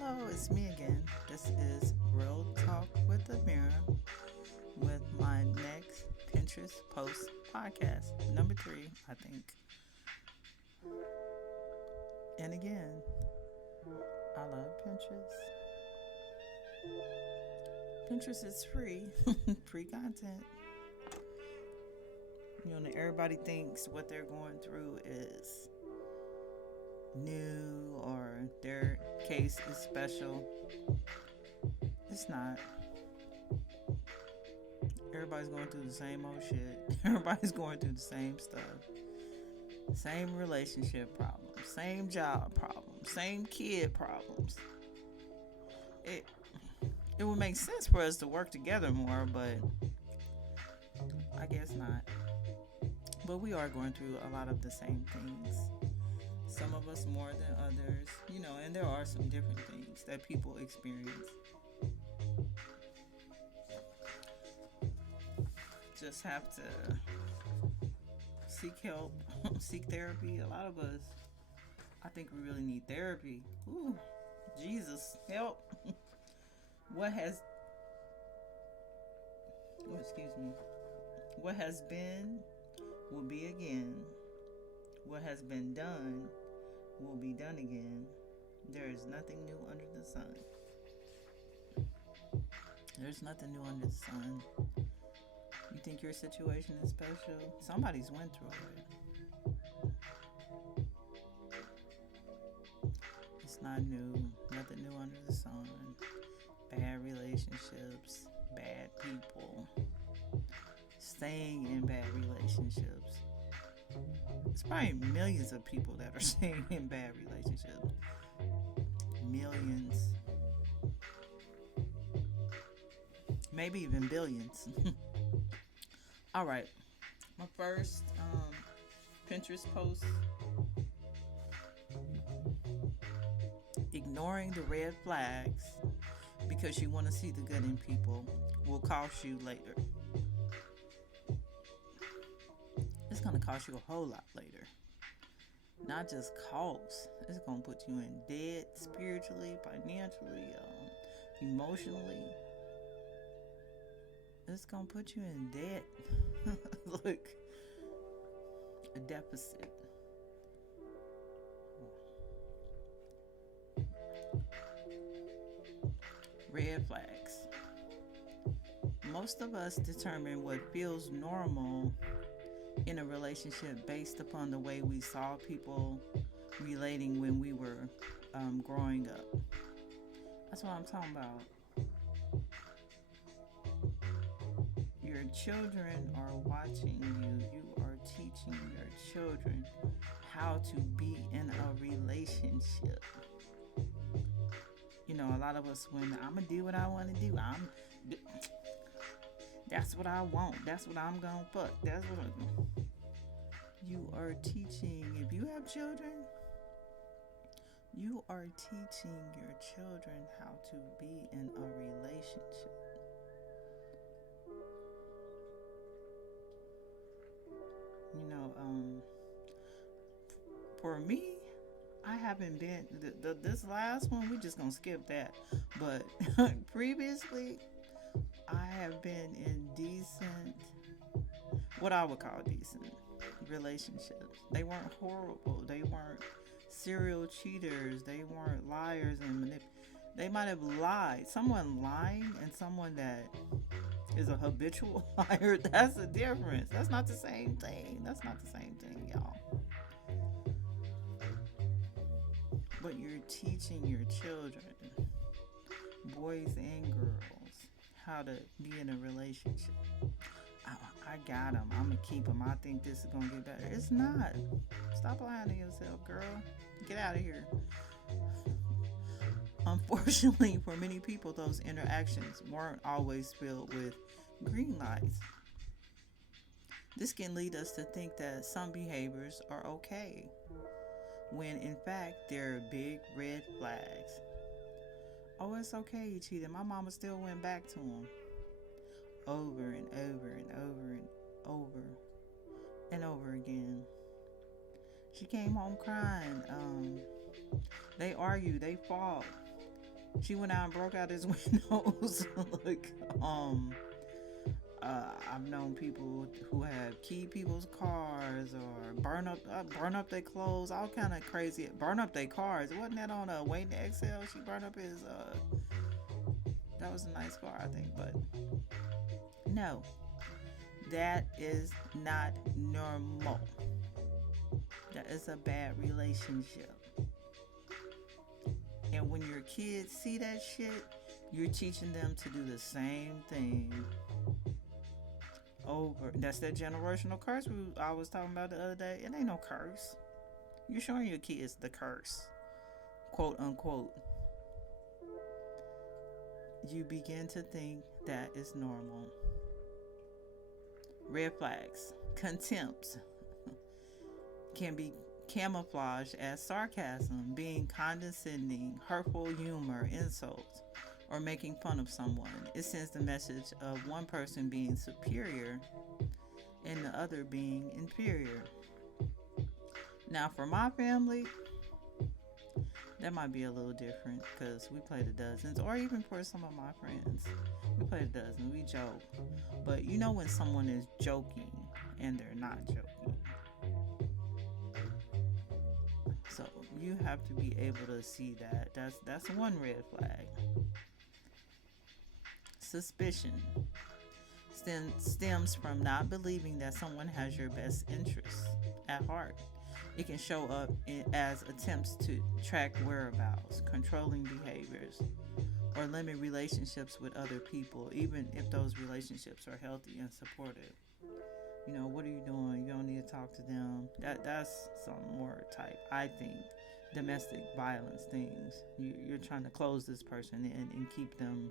Hello, it's me again. This is Real Talk with Amiri with my next Pinterest post podcast, number 3, I think. And again, I love Pinterest. Pinterest is free, free content. Everybody thinks what they're going through is new or their case is special. It's not. Everybody's going through the same old shit. Everybody's going through the same stuff. Same relationship problems, same job problems, same kid problems. It would make sense for us to work together more, but I guess not. But we are going through a lot of the same things. Some of us more than others, and there are some different things that people experience. Just have to seek help, seek therapy. A lot of us, I think we really need therapy. Ooh, Jesus, help. What has been will be again. What has been done will be done again. There is nothing new under the sun. There's nothing new under the sun. You think your situation is special? Somebody's went through it. It's not new. Nothing new under the sun. Bad relationships. Bad people. Staying in bad relationships. It's probably millions of people that are staying in bad relationships. Millions. Maybe even billions. All right. My first Pinterest post. Ignoring the red flags because you want to see the good in people will cost you later. It's going to cost you a whole lot later. Not just cost. It's going to put you in debt spiritually, financially, emotionally. It's going to put you in debt. Look, a deficit. Red flags. Most of us determine what feels normal in a relationship based upon the way we saw people relating when we were growing up. That's what I'm talking about. Your children are watching you. You are teaching your children how to be in a relationship. A lot of us, when I'm going to do what I want to do, that's what I want. That's what I'm going to fuck. That's what you are teaching. If you have children, you are teaching your children how to be in a relationship. For me, I haven't been, this last one, we're just going to skip that. But previously, I have been in decent, what I would call decent relationships. They weren't horrible. They weren't serial cheaters. They weren't liars and they might have lied. Someone lying and someone that is a habitual liar, that's a difference. That's not the same thing. That's not the same thing, y'all. But you're teaching your children, boys and girls, how to be in a relationship. I got them. I'm going to keep them. I think this is going to get better. It's not. Stop lying to yourself, girl. Get out of here. Unfortunately, for many people, those interactions weren't always filled with green lights. This can lead us to think that some behaviors are okay, when in fact they're big red flags. Oh, it's okay you cheated. My mama still went back to him. Over and over and over and over and over again. She came home crying. They argue, they fought. She went out and broke out his windows. like, I've known people who have keyed people's cars or burn up their clothes, all kind of crazy. Burn up their cars. Wasn't that on a Waiting to Exhale? She burned up his. That was a nice car, I think, but no, that is not normal. That is a bad relationship. And when your kids see that shit, you're teaching them to do the same thing over. That's that generational curse I was talking about the other day. It ain't no curse. You're showing your kids the curse, quote unquote. You begin to think that is normal. Red flags. Contempt can be camouflaged as sarcasm, being condescending, hurtful humor, insults, or making fun of someone. It sends the message of one person being superior and the other being inferior. Now, for my family, that might be a little different because we play the dozens, or even for some of my friends, we play the dozens, we joke. But you know when someone is joking and they're not joking. So you have to be able to see that. That's one red flag. Suspicion stems from not believing that someone has your best interests at heart. It can show up as attempts to track whereabouts, controlling behaviors, or limit relationships with other people, even if those relationships are healthy and supportive. You know, what are you doing? You don't need to talk to them. That's some more type, I think, domestic violence things. You're trying to close this person in and keep them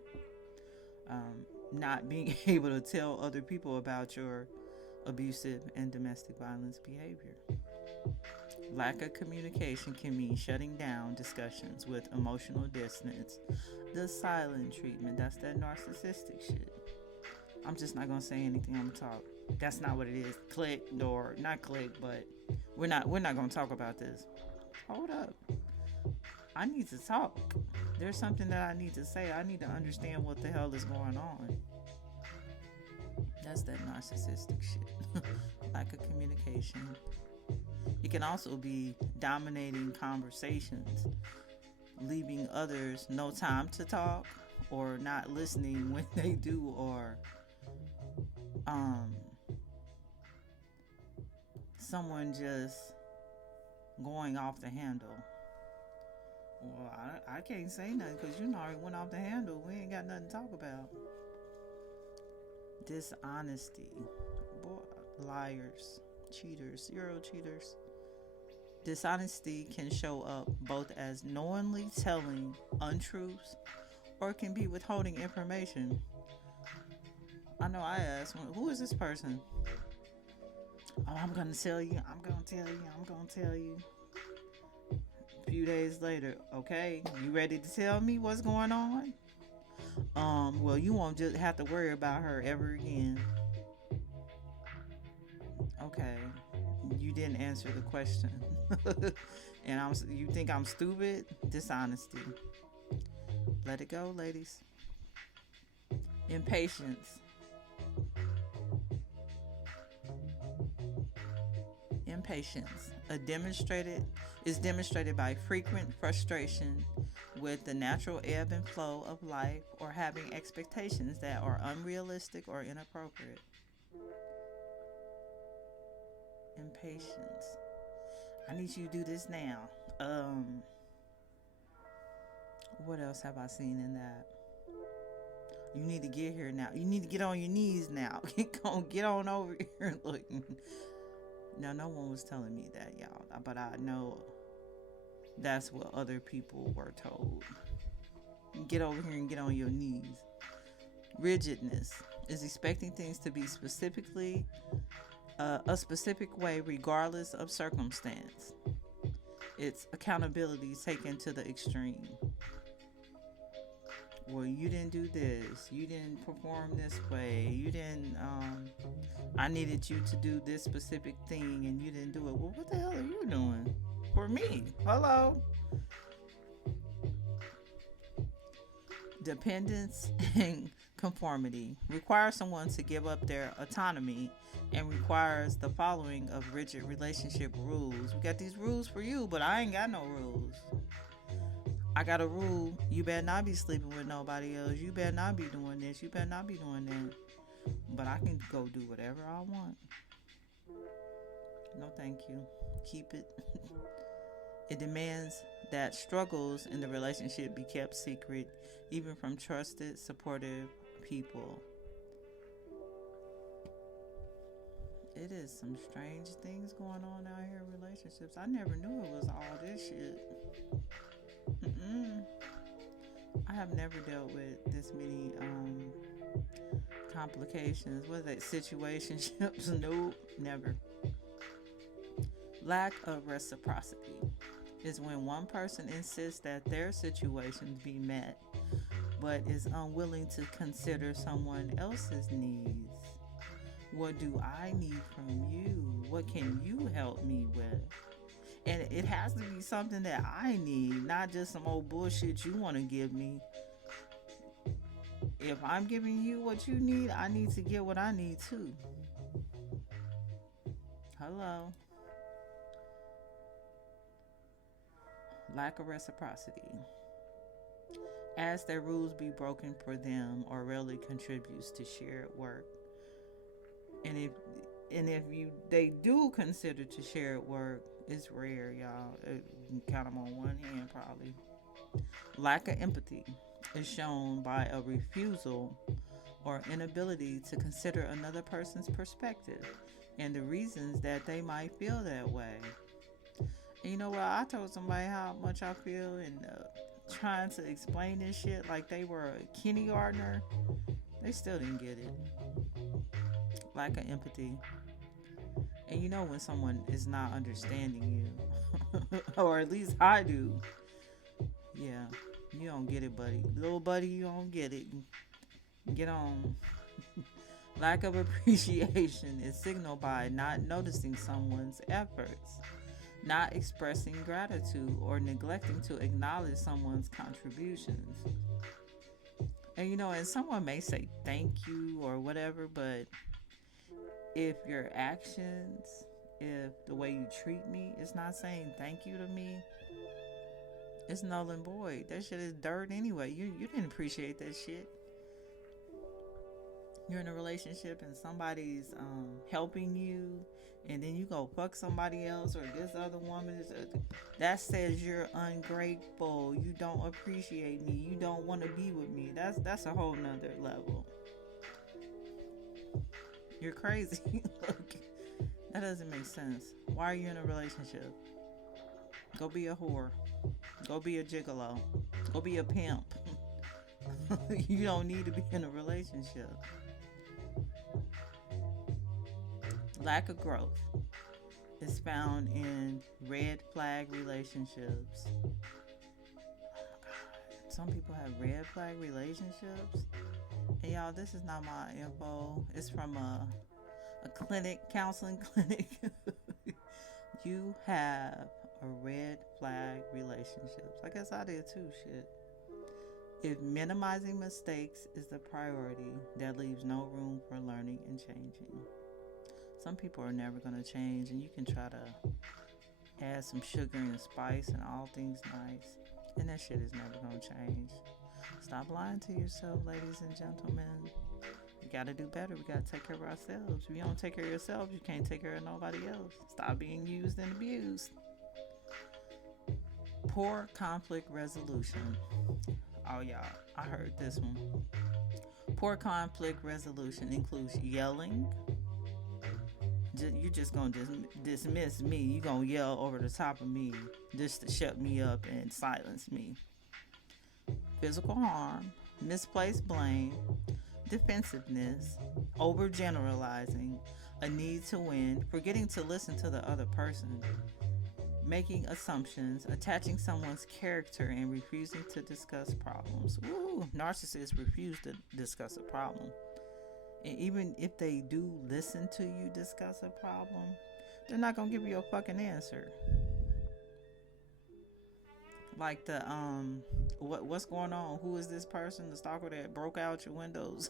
not being able to tell other people about your abusive and domestic violence behavior. Lack of communication can mean shutting down discussions with emotional distance. The silent treatment, that's that narcissistic shit. I'm just not gonna say anything. I'm gonna talk. That's not what it is. Click or not click, but we're not gonna talk about this. Hold up. I need to talk. There's something that I need to say. I need to understand what the hell is going on. That's that narcissistic shit. Lack of communication. It can also be dominating conversations, leaving others no time to talk, or not listening when they do, or someone just going off the handle. Well, I can't say nothing because you already went off the handle. We ain't got nothing to talk about. Dishonesty. Boy, liars, cheaters, serial cheaters. Dishonesty can show up both as knowingly telling untruths or it can be withholding information. I know I asked, who is this person? Oh, I'm going to tell you. I'm going to tell you. A few days later, okay, you ready to tell me what's going on? Well, you won't just have to worry about her ever again. Okay, you didn't answer the question. And you think I'm stupid? Dishonesty. Let it go, ladies. Impatience. Impatience is demonstrated by frequent frustration with the natural ebb and flow of life or having expectations that are unrealistic or inappropriate. Impatience. I need you to do this now. What else have I seen in that? You need to get here now. You need to get on your knees now. Get on over here. Look. Now, no one was telling me that, y'all, but I know that's what other people were told. Get over here and get on your knees. Rigidness is expecting things to be specifically a specific way regardless of circumstance. It's accountability taken to the extreme. Well, you didn't do this. You didn't perform this way. You didn't, I needed you to do this specific thing and you didn't do it. Well, what the hell are you doing for me? Hello? Dependence and conformity requires someone to give up their autonomy and requires the following of rigid relationship rules. We got these rules for you, but I ain't got no rules. I got a rule. You better not be sleeping with nobody else. You better not be doing this. You better not be doing that. But I can go do whatever I want. No, thank you. Keep it. It demands that struggles in the relationship be kept secret, even from trusted, supportive people. It is some strange things going on out here in relationships. I never knew it was all this shit. I have never dealt with this many complications. What is that? Situationships? Nope, never. Lack of reciprocity is when one person insists that their situations be met, but is unwilling to consider someone else's needs. What do I need from you? What can you help me with? And it has to be something that I need, not just some old bullshit you want to give me. If I'm giving you what you need, I need to get what I need too. Hello. Lack of reciprocity. Ask that rules be broken for them or rarely contributes to shared work. And if they do consider to shared work, it's rare, y'all. You can count them on one hand, probably. Lack of empathy is shown by a refusal or inability to consider another person's perspective and the reasons that they might feel that way. And you know what? I told somebody how much I feel and trying to explain this shit like they were a kindergartner. They still didn't get it. Lack of empathy. And you know when someone is not understanding you, or at least I do. Yeah, you don't get it, buddy. Little buddy, you don't get it. Get on. Lack of appreciation is signaled by not noticing someone's efforts, not expressing gratitude, or neglecting to acknowledge someone's contributions. And you know, and someone may say thank you or whatever, but if your actions, if the way you treat me is not saying thank you to me, it's null and void. That shit is dirt anyway. You didn't appreciate that shit. You're in a relationship and somebody's helping you, and then you go fuck somebody else or this other woman is that says you're ungrateful. You don't appreciate me. You don't want to be with me. That's a whole nother level. You're crazy. Look, that doesn't make sense. Why are you in a relationship? Go be a whore. Go be a gigolo. Go be a pimp. You don't need to be in a relationship. Lack of growth is found in red flag relationships. Oh my God. Some people have red flag relationships. And y'all, this is not my info. It's from a clinic, counseling clinic. You have a red flag relationships. I guess I did too, shit. If minimizing mistakes is the priority, that leaves no room for learning and changing. Some people are never going to change, and you can try to add some sugar and spice and all things nice, and that shit is never going to change. Stop lying to yourself, ladies and gentlemen. We got to do better. We got to take care of ourselves. If you don't take care of yourself, you can't take care of nobody else. Stop being used and abused. Poor conflict resolution. Oh, y'all, I heard this one. Poor conflict resolution includes yelling. You're just going to dismiss me. You're going to yell over the top of me just to shut me up and silence me. Physical harm, misplaced blame, defensiveness, overgeneralizing, a need to win, forgetting to listen to the other person, making assumptions, attaching someone's character, and refusing to discuss problems. Ooh, narcissists refuse to discuss a problem. And even if they do listen to you discuss a problem, they're not going to give you a fucking answer. Like the what's going on? Who is this person? The stalker that broke out your windows?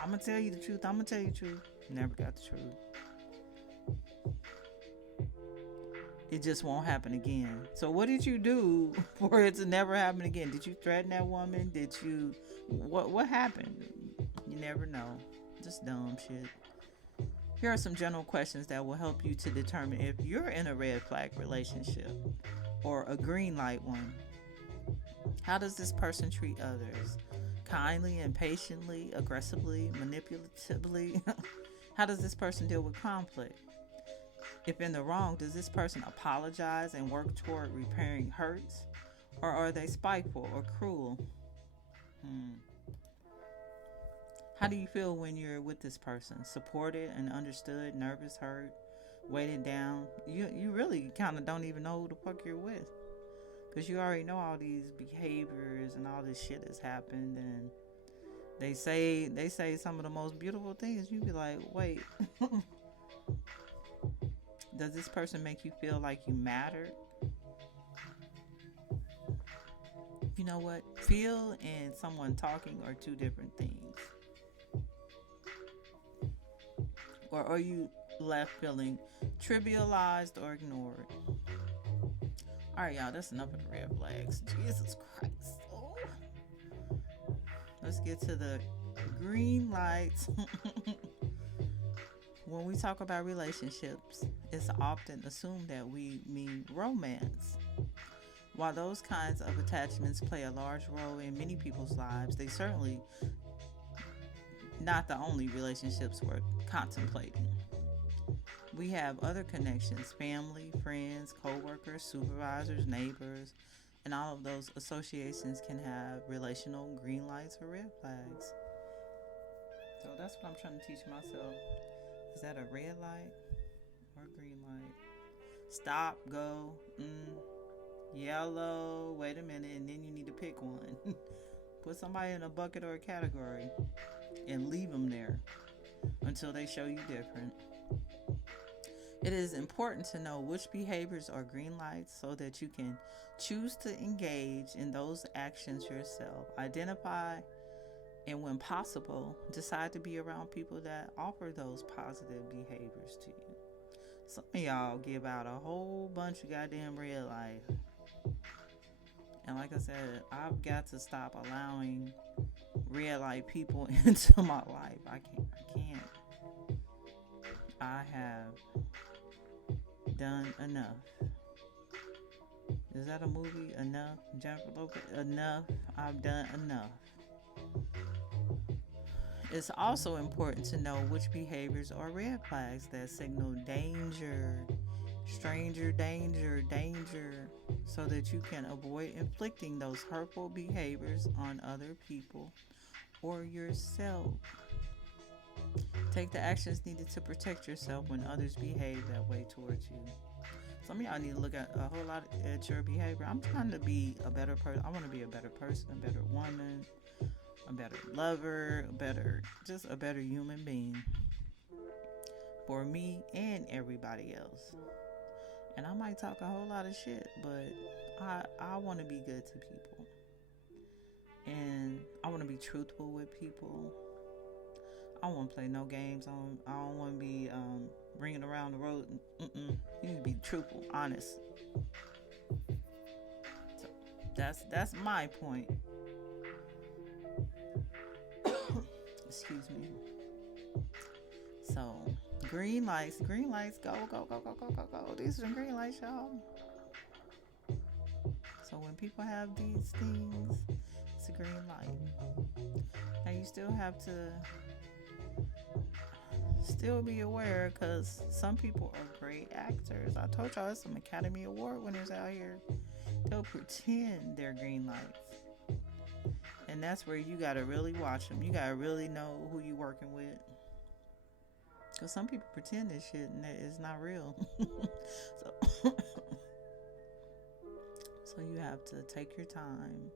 I'm gonna tell you the truth. I'm gonna tell you the truth. Never got the truth. It just won't happen again. So what did you do for it to never happen again? Did you threaten that woman? Did you what happened? You never know. Just dumb shit. Here are some general questions that will help you to determine if you're in a red flag relationship or a green light one. How does this person treat others? Kindly and patiently, aggressively, manipulatively? How does this person deal with conflict? If in the wrong, does this person apologize and work toward repairing hurts? Or are they spiteful or cruel? Hmm. How do you feel when you're with this person? Supported and understood, nervous, hurt, weighted down? You really kind of don't even know who the fuck you're with. Because you already know all these behaviors and all this shit has happened. And they say some of the most beautiful things. You be like, wait. Does this person make you feel like you matter? You know what? Feel and someone talking are two different things. Or are you left feeling trivialized or ignored? Alright, y'all, that's enough of the red flags. Jesus Christ. Oh. Let's get to the green lights. When we talk about relationships, it's often assumed that we mean romance. While those kinds of attachments play a large role in many people's lives, they certainly not the only relationships we're contemplating. We have other connections: family, friends, co-workers, supervisors, neighbors, and all of those associations can have relational green lights or red flags. So that's what I'm trying to teach myself. Is that a red light or a green light? Stop, go, yellow, wait a minute, and then you need to pick one. Put somebody in a bucket or a category and leave them there until they show you different. It is important to know which behaviors are green lights so that you can choose to engage in those actions yourself. Identify and, when possible, decide to be around people that offer those positive behaviors to you. Some of y'all give out a whole bunch of goddamn red light. And like I said, I've got to stop allowing red light people into my life. I can't. I have done enough. Is that a movie? Enough? Jennifer Lopez? Enough. I've done enough. It's also important to know which behaviors are red flags that signal danger, stranger danger, danger, so that you can avoid inflicting those hurtful behaviors on other people or yourself. Take the actions needed to protect yourself when others behave that way towards you. Some of y'all need to look at a whole lot at your behavior. I'm trying to be a better person. I want to be a better person, a better woman, a better lover, just a better human being for me and everybody else. And I might talk a whole lot of shit, but I want to be good to people. And I want to be truthful with people. I don't want to play no games. I don't want to be ringing around the road. You need to be truthful, honest. So that's my point. Excuse me. So green lights, go. These are the green lights, y'all. So when people have these things, it's a green light. Now you still have to be aware, because some people are great actors. I told y'all there's some Academy Award winners out here. They'll pretend they're green lights. And that's where you gotta really watch them. You gotta really know who you're working with. Because some people pretend this shit and it's not real. So you have to take your time.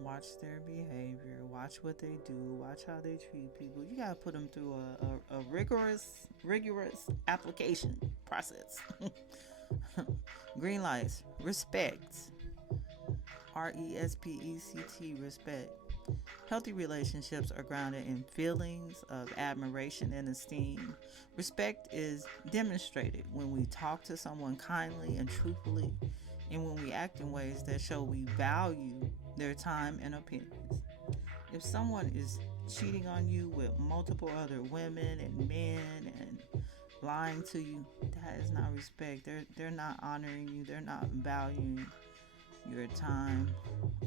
Watch their behavior. Watch what they do. Watch how they treat people. You gotta put them through a rigorous application process. Green lights, respect. RESPECT, respect. Healthy relationships are grounded in feelings of admiration and esteem. Respect is demonstrated when we talk to someone kindly and truthfully, and when we act in ways that show we value their time and opinions. If someone is cheating on you with multiple other women and men and lying to you, that is not respect. They're not honoring you. They're not valuing your time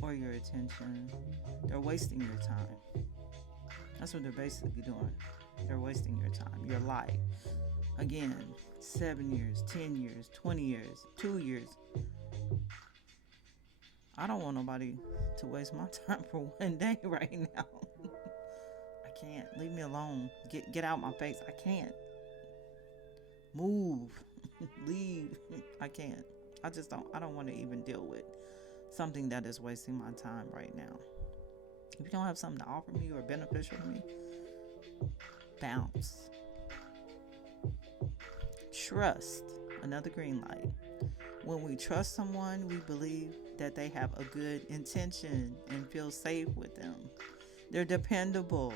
or your attention. They're wasting your time. That's what they're basically doing. They're wasting your time, your life. Again, 7 years, 10 years, 20 years, 2 years. I don't want nobody to waste my time for one day right now. I can't. Leave me alone. Get out my face. I can't. Move. Leave. I can't. I don't want to even deal with something that is wasting my time right now. If you don't have something to offer me or beneficial to me, bounce. Trust. Another green light. When we trust someone, we believe that they have a good intention and feel safe with them. They're dependable,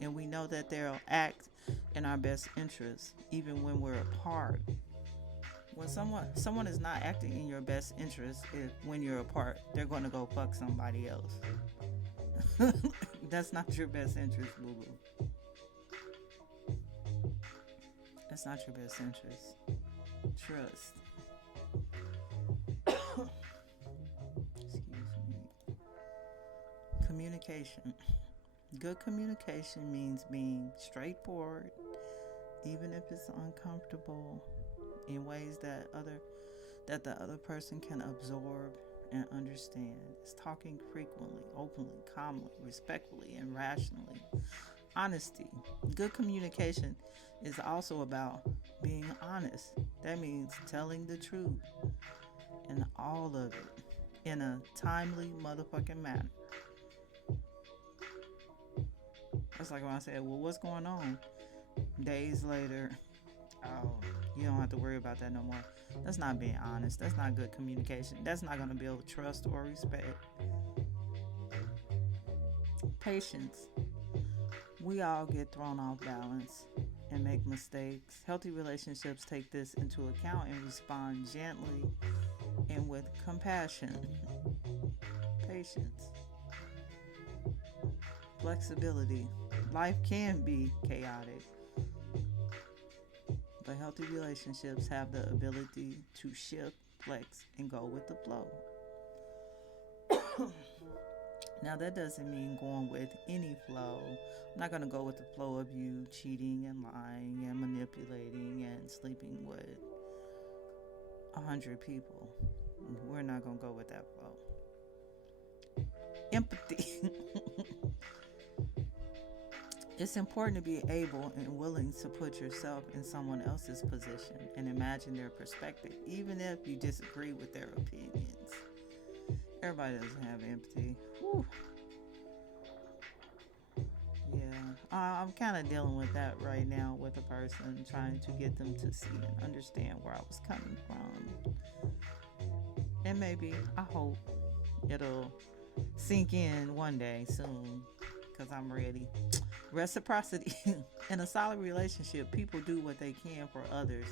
and we know that they'll act in our best interest, even when we're apart. When someone is not acting in your best interest, when you're apart, they're going to go fuck somebody else. That's not your best interest, boo boo. That's not your best interest. Trust. Excuse me. Communication. Good communication means being straightforward, even if it's uncomfortable, in ways that the other person can absorb and understand. It's talking frequently, openly, calmly, respectfully, and rationally. Honesty. Good communication is also about being honest. That means telling the truth and all of it in a timely motherfucking manner. That's like when I said, well, what's going on? Days later, oh, you don't have to worry about that no more. That's not being honest. That's not good communication. That's not going to build trust or respect. Patience. We all get thrown off balance and make mistakes. Healthy relationships take this into account and respond gently and with compassion. Patience. Flexibility. Life can be chaotic, but healthy relationships have the ability to shift, flex, and go with the flow. Now, that doesn't mean going with any flow. I'm not going to go with the flow of you cheating and lying and manipulating and sleeping with 100 people. We're not going to go with that flow. Empathy. It's important to be able and willing to put yourself in someone else's position and imagine their perspective, even if you disagree with their opinions. Everybody doesn't have empathy. Whew. Yeah, I'm kind of dealing with that right now with a person, trying to get them to see and understand where I was coming from. And maybe, I hope, it'll sink in one day soon, because I'm ready. Reciprocity. In a solid relationship, people do what they can for others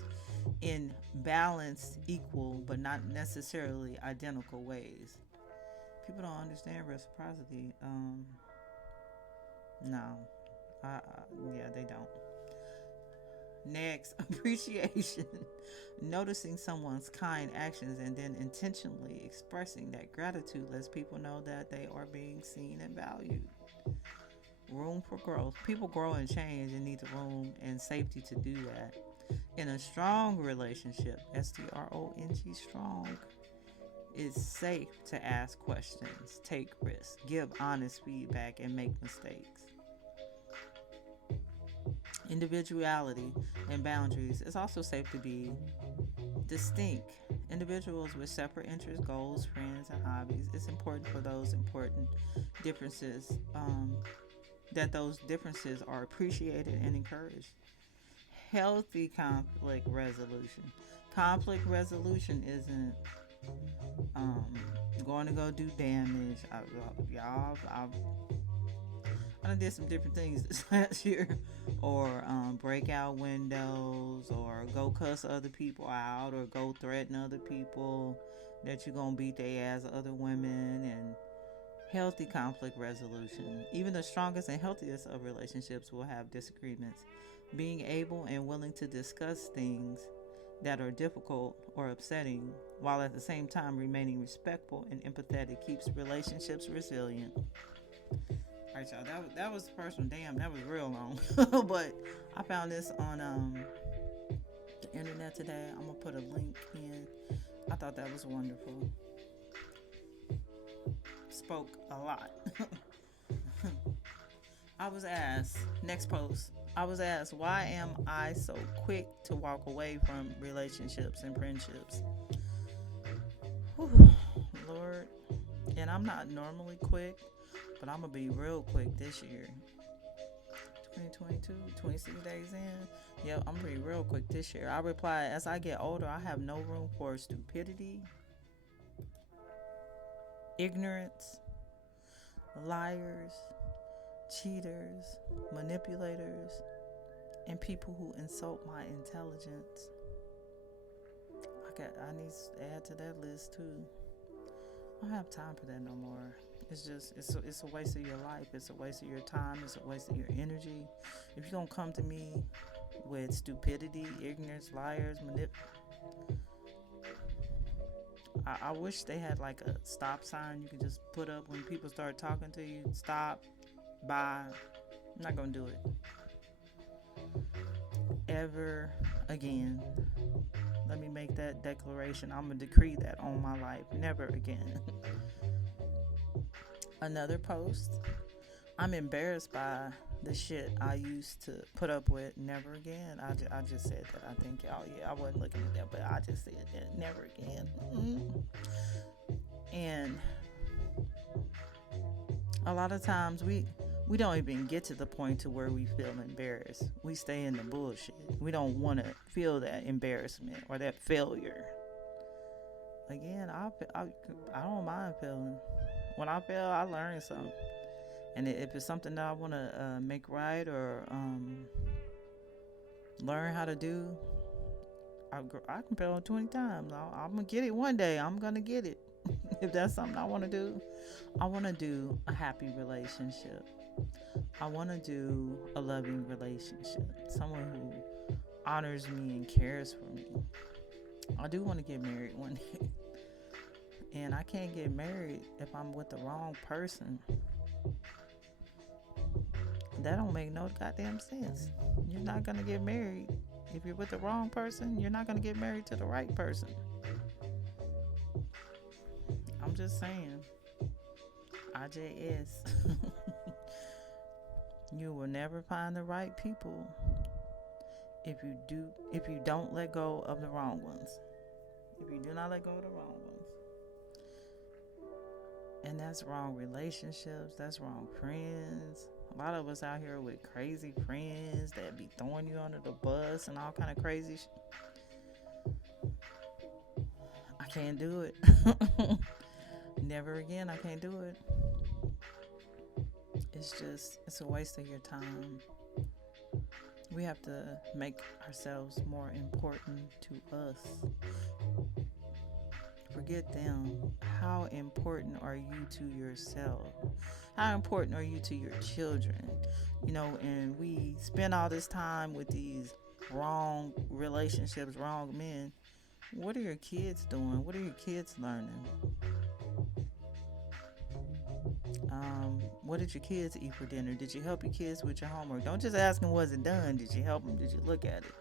in balanced, equal, but not necessarily identical ways. People don't understand reciprocity. No. Yeah, they don't. Next, appreciation. Noticing someone's kind actions and then intentionally expressing that gratitude lets people know that they are being seen and valued. Room for growth. People grow and change and need the room and safety to do that. In a strong relationship, STRONG, strong, it's safe to ask questions, take risks, give honest feedback, and make mistakes. Individuality and boundaries. It's also safe to be distinct. Individuals with separate interests, goals, friends, and hobbies. It's important for those important differences that those differences are appreciated and encouraged. Healthy conflict resolution. Conflict resolution isn't um, going to go do damage. I done did some different things this last year, or break out windows, or go cuss other people out, or go threaten other people that you're gonna beat their ass, other women, and healthy conflict resolution. Even the strongest and healthiest of relationships will have disagreements. Being able and willing to discuss things that are difficult or upsetting, while at the same time remaining respectful and empathetic, keeps relationships resilient. All right, y'all. That was the first one. Damn, that was real long. But I found this on the internet today. I'm gonna put a link in. I thought that was wonderful. Spoke a lot. I was asked, next post, I was asked, why am I so quick to walk away from relationships and friendships? Whew, Lord. And I'm not normally quick, but I'm going to be real quick this year. 2022, 26 days in. Yep, I'm going to be real quick this year. I replied, as I get older, I have no room for stupidity, ignorance, liars, cheaters, manipulators, and people who insult my intelligence. I need to add to that list too. I don't have time for that no more. It's a waste of your life. It's a waste of your time. It's a waste of your energy. If you're gonna come to me with stupidity, ignorance, liars, I wish they had like a stop sign you could just put up when people start talking to you. Stop. Bye. I'm not gonna do it ever again. Let me make that declaration. I'm gonna decree that on my life. Never again. Another post. I'm embarrassed by the shit I used to put up with. Never again. I just said that. I think y'all, I wasn't looking at that, but I just said that. Never again. And a lot of times we don't even get to the point to where we feel embarrassed. We stay in the bullshit. We don't want to feel that embarrassment or that failure. Again, I don't mind failing. When I fail, I learn something. And if it's something that I want to make right or learn how to do, I can fail 20 times. I'm going to get it one day. I'm going to get it. If that's something I want to do. I want to do a happy relationship. I want to do a loving relationship. Someone who honors me and cares for me. I do want to get married one day. And I can't get married if I'm with the wrong person. That don't make no goddamn sense. You're not going to get married. If you're with the wrong person, you're not going to get married to the right person. I'm just saying. IJS. You will never find the right people if you don't let go of the wrong ones. If you do not let go of the wrong ones. And that's wrong relationships, that's wrong friends. A lot of us out here with crazy friends that be throwing you under the bus and all kind of crazy I can't do it. Never again, I can't do it. It's a waste of your time. We have to make ourselves more important to us. Forget them. How important are you to yourself? How important are you to your children? And we spend all this time with these wrong relationships, wrong men. What are your kids doing? What are your kids learning? What did your kids eat for dinner? Did you help your kids with your homework? Don't just ask them, was it done? Did you help them? Did you look at it?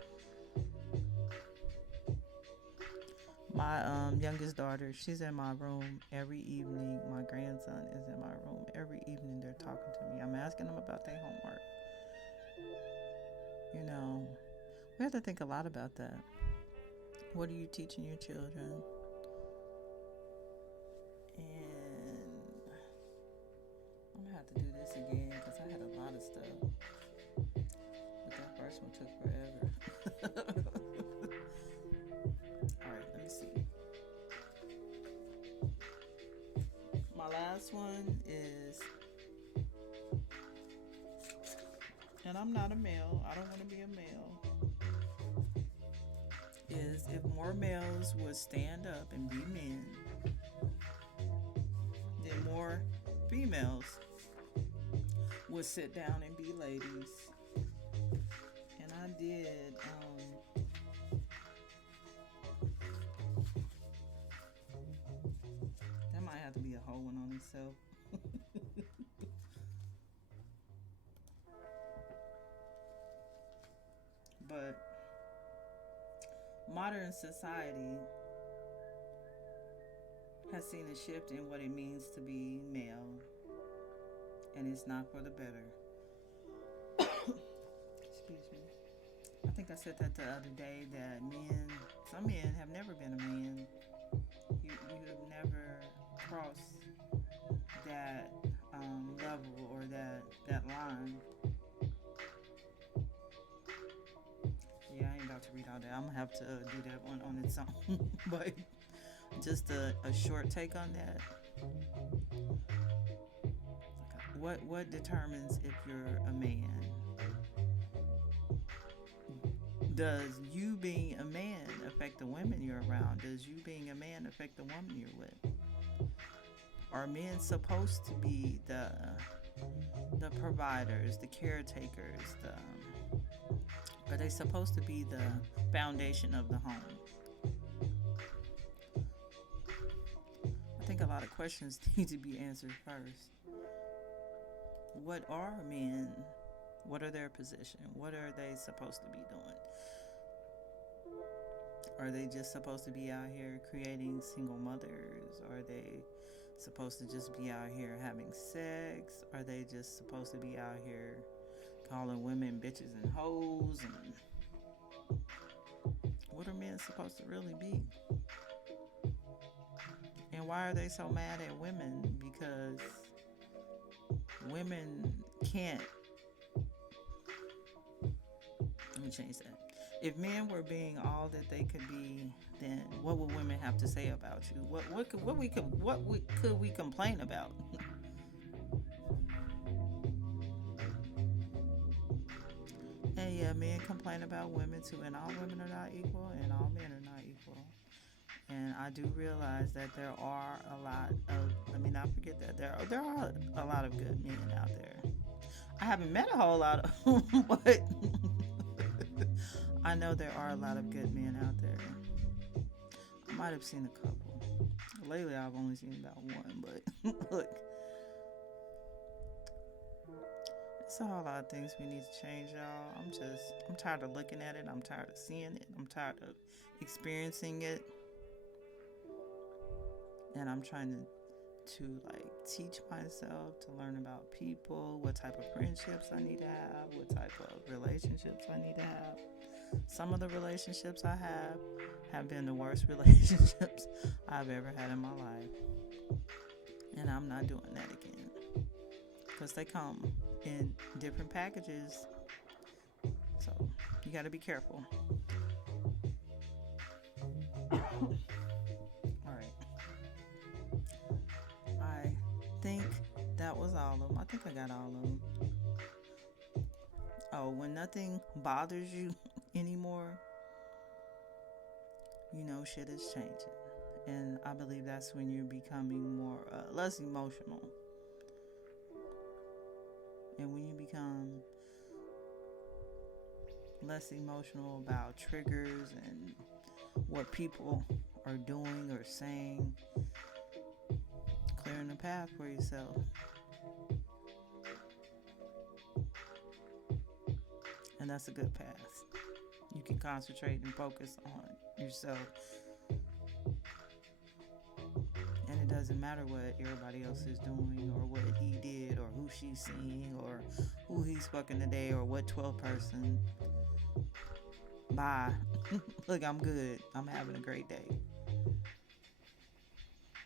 My youngest daughter, she's in my room every evening. My grandson is in my room every evening. They're talking to me. I'm asking them about their homework. We have to think a lot about that. What are you teaching your children? And I'm gonna have to do this again because I had a lot of stuff, but that first one took forever. last one is, and I'm not a male, I don't want to be a male, is if more males would stand up and be men, then more females would sit down and be ladies. And I did, that might have to be a whole one on itself. But modern society has seen a shift in what it means to be male, and it's not for the better. Excuse me. I think I said that the other day that some men have never been a man. You have never crossed that level or that line. Yeah, I ain't about to read all that. I'm gonna have to do that one on its own. But just a short take on that. What determines if you're a man? Does you being a man affect the women you're around? Does you being a man affect the woman you're with? Are men supposed to be the providers, the caretakers? Are they supposed to be the foundation of the home? I think a lot of questions need to be answered first. What are men? What are their position? What are they supposed to be doing? Are they just supposed to be out here creating single mothers? Are they supposed to just be out here having sex? Are they just supposed to be out here calling women bitches and hoes? And what are men supposed to really be? And why are they so mad at women? Because women can't. Let me change that. If men were being all that they could be, then what would women have to say about you? What could we complain about? And yeah, men complain about women too, and all women are not equal, and all men are not equal. And I do realize that there are a lot of, let me not forget that there are a lot of good men out there. I haven't met a whole lot of them, but I know there are a lot of good men out there. I might have seen a couple. Lately, I've only seen about one, but look. It's a whole lot of things we need to change, y'all. I'm tired of looking at it. I'm tired of seeing it. I'm tired of experiencing it. And I'm trying to like teach myself to learn about people, what type of friendships I need to have, what type of relationships I need to have. Some of the relationships I have been the worst relationships I've ever had in my life. And I'm not doing that again. Because they come in different packages. So you got to be careful. Alright. I think that was all of them. I think I got all of them. Oh, when nothing bothers you anymore, you know shit is changing. And I believe that's when you're becoming less emotional. And when you become less emotional about triggers and what people are doing or saying, clearing the path for yourself. And that's a good path. You can concentrate and focus on yourself. And it doesn't matter what everybody else is doing or what he did or who she's seeing or who he's fucking today or what 12th person. Bye. Look, I'm good. I'm having a great day.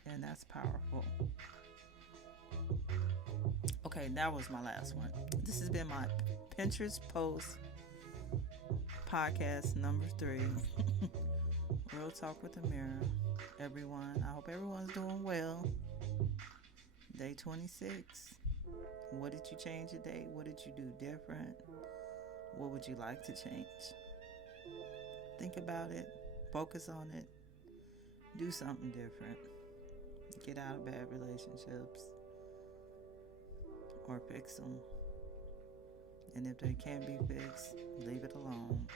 And that's powerful. Okay, that was my last one. This has been my Pinterest post podcast number 3. Real Talk with Amiri. Everyone, I hope everyone's doing well. Day 26. What did you change today? What did you do different? What would you like to change? Think about it. Focus on it. Do something different. Get out of bad relationships or fix them. And if they can't be fixed, leave it alone.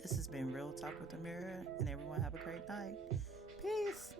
This has been Real Talk with Amiri, and everyone have a great night. Peace.